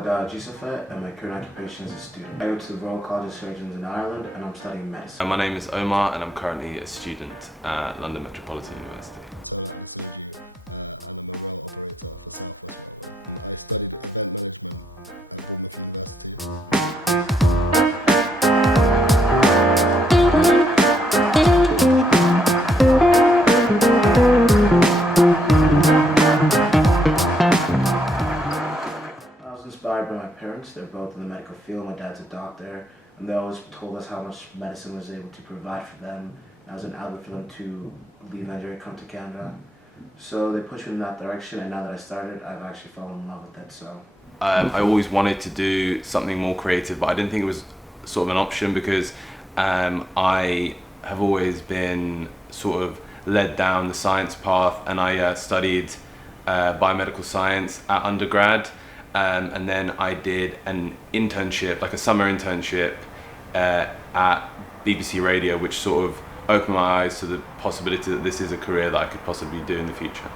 Khalid Jusafet, and my current occupation is a student. I go to the Royal College of Surgeons in Ireland, and I'm studying medicine. My name is Omar, and I'm currently a student at London Metropolitan University. I was inspired by my parents. They're both in the medical field. My dad's a doctor, and they always told us how much medicine was able to provide for them. As an outlet for them to leave Nigeria, come to Canada. So they pushed me in that direction, and now that I started, I've actually fallen in love with it. So I always wanted to do something more creative, but I didn't think it was sort of an option because I have always been sort of led down the science path, and I studied biomedical science at undergrad, and then I did an internship, like a summer internship at BBC Radio, which sort of opened my eyes to the possibility that this is a career that I could possibly do in the future.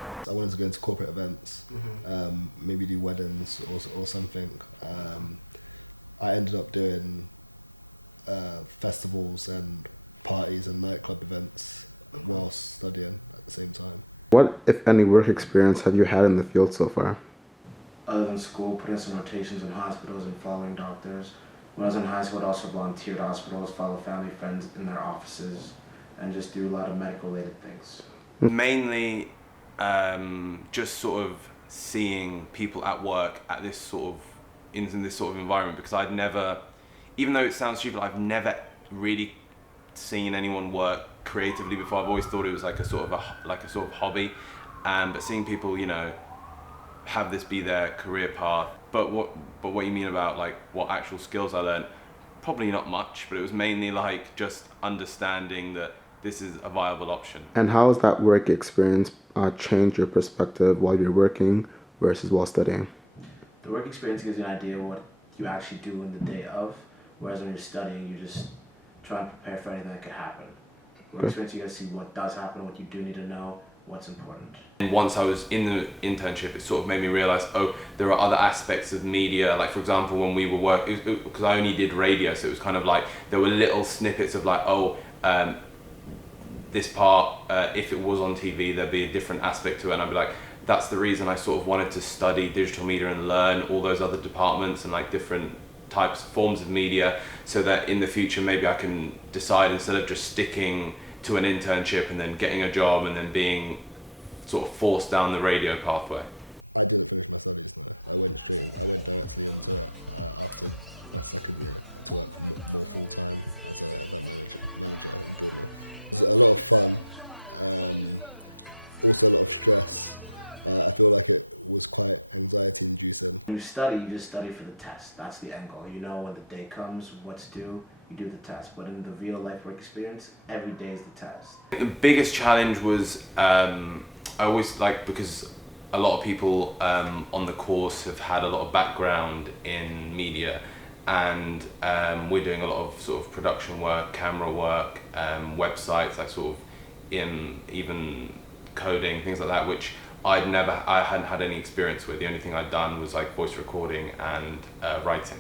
What, if any, work experience have you had in the field so far? other than school, put in some rotations in hospitals and following doctors. When I was in high school, I'd also volunteer at hospitals, follow family friends in their offices, and just do a lot of medical related things. Mainly just sort of seeing people at work at this sort of in this sort of environment, because I'd never, even though it sounds stupid, I've never really seen anyone work creatively before. I've always thought it was like a sort of hobby, but seeing people, you know, have this be their career path. But what you mean about like what actual skills I learned? Probably not much, but it was mainly like just understanding that this is a viable option. And how has that work experience changed your perspective while you're working versus while studying? The work experience gives you an idea of what you actually do in the day of, whereas when you're studying, you just try and prepare for anything that could happen. Work experience, you gotta see what does happen, what you do need to know, what's important. And once I was in the internship, it sort of made me realize, oh, there are other aspects of media. Like, for example, when we were working, because I only did radio, so it was kind of like there were little snippets of like, oh, this part, if it was on TV, there'd be a different aspect to it, and I'd be like, that's the reason I sort of wanted to study digital media and learn all those other departments and like different types, forms of media, so that in the future maybe I can decide, instead of just sticking to an internship and then getting a job and then being sort of forced down the radio pathway. When you study, you just study for the test. That's the end goal. You know when the day comes, what's due, you do the test. But in the real life work experience, every day is the test. The biggest challenge was, I always like, because a lot of people on the course have had a lot of background in media, and we're doing a lot of sort of production work, camera work, websites, like sort of even coding, things like that, which I hadn't had any experience with. The only thing I'd done was like voice recording and writing.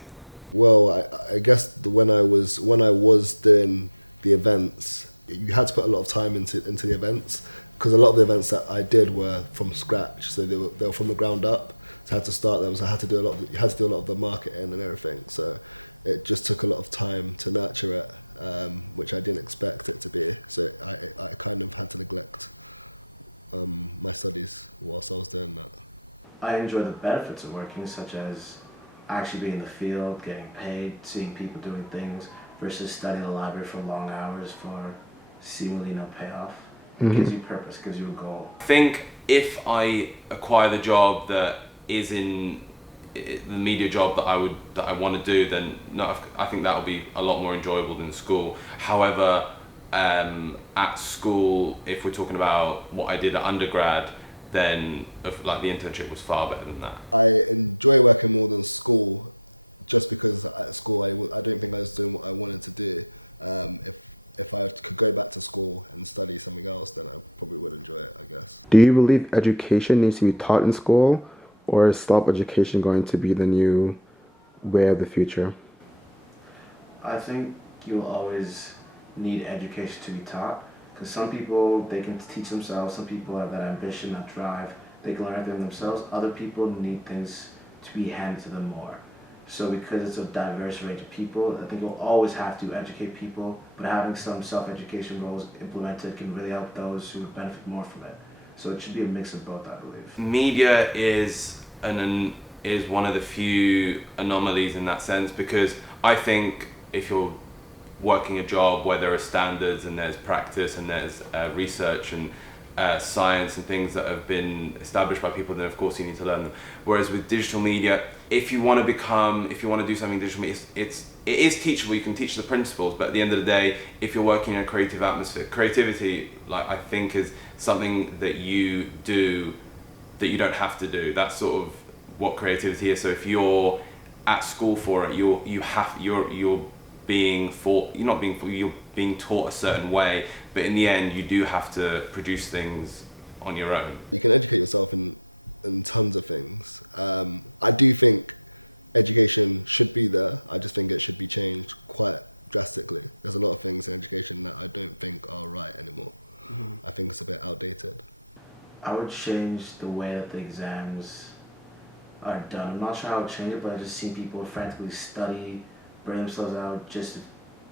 I enjoy the benefits of working, such as actually being in the field, getting paid, seeing people doing things, versus studying in the library for long hours for seemingly no payoff. It gives you purpose, gives you a goal. I think if I acquire the job that is in the media job that I want to do, then no, I think that'll be a lot more enjoyable than school. However, at school, if we're talking about what I did at undergrad, then like the internship was far better than that. Do you believe education needs to be taught in school, or is self-education going to be the new way of the future? I think you'll always need education to be taught, because some people, they can teach themselves, some people have that ambition, that drive, they can learn everything themselves. Other people need things to be handed to them more. So because it's a diverse range of people, I think you'll always have to educate people, but having some self-education roles implemented can really help those who would benefit more from it. So it should be a mix of both, I believe. Media is is one of the few anomalies in that sense, because I think if you're working a job where there are standards and there's practice and there's research and science and things that have been established by people, then of course you need to learn them. Whereas with digital media, if you want to do something digital media, it is teachable. You can teach the principles, but at the end of the day, if you're working in a creative atmosphere, creativity, like, I think, is something that you do that you don't have to do. That's sort of what creativity is. So if you're at school for it, you're being taught a certain way, but in the end you do have to produce things on your own. I would change the way that the exams are done. I'm not sure how I would change it, but I just seen people frantically study, burn themselves out just to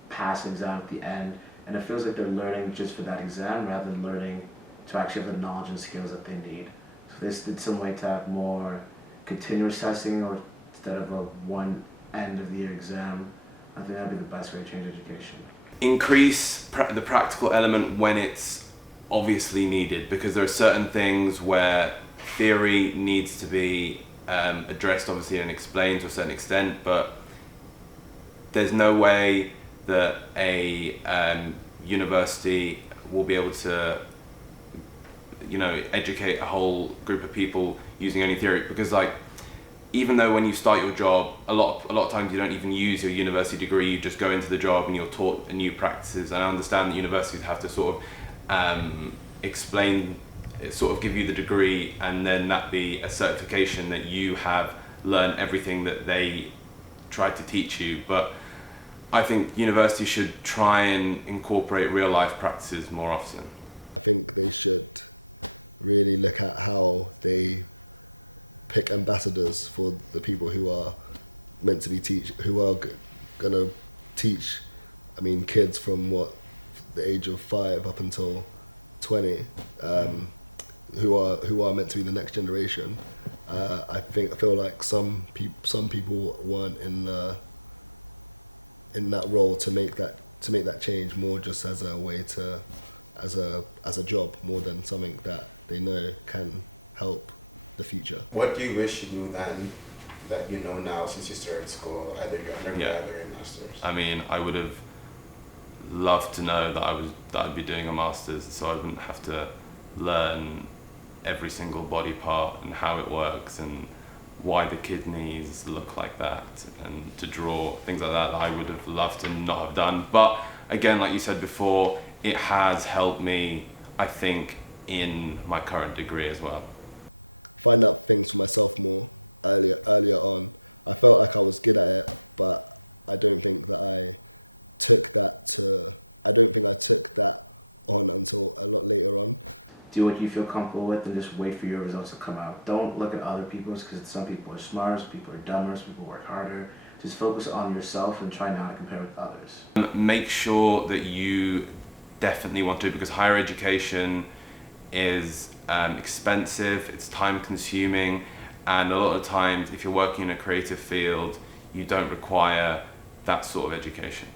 pass an exam at the end, and it feels like they're learning just for that exam rather than learning to actually have the knowledge and skills that they need. So this did some way to have more continuous testing, or instead of a one end of the year exam. I think that'd be the best way to change education. Increase the practical element when it's obviously needed, because there are certain things where theory needs to be addressed obviously and explained to a certain extent, but there's no way that a university will be able to, educate a whole group of people using only theory, because, like, even though when you start your job, a lot of times you don't even use your university degree, you just go into the job and you're taught new practices. And I understand that universities have to sort of explain, sort of give you the degree, and then that be a certification that you have learned everything that they tried to teach you. But I think universities should try and incorporate real life practices more often. What do you wish you knew then that you know now since you started school, either your undergrad Yeah. or your master's? I mean, I would have loved to know that I'd be doing a master's, so I wouldn't have to learn every single body part and how it works and why the kidneys look like that, and to draw things like that I would have loved to not have done. But again, like you said before, it has helped me, I think, in my current degree as well. Do what you feel comfortable with and just wait for your results to come out. Don't look at other people's, because some people are smarter, some people are dumber, some people work harder. Just focus on yourself and try not to compare with others. Make sure that you definitely want to, because higher education is expensive, it's time consuming, and a lot of times if you're working in a creative field, you don't require that sort of education.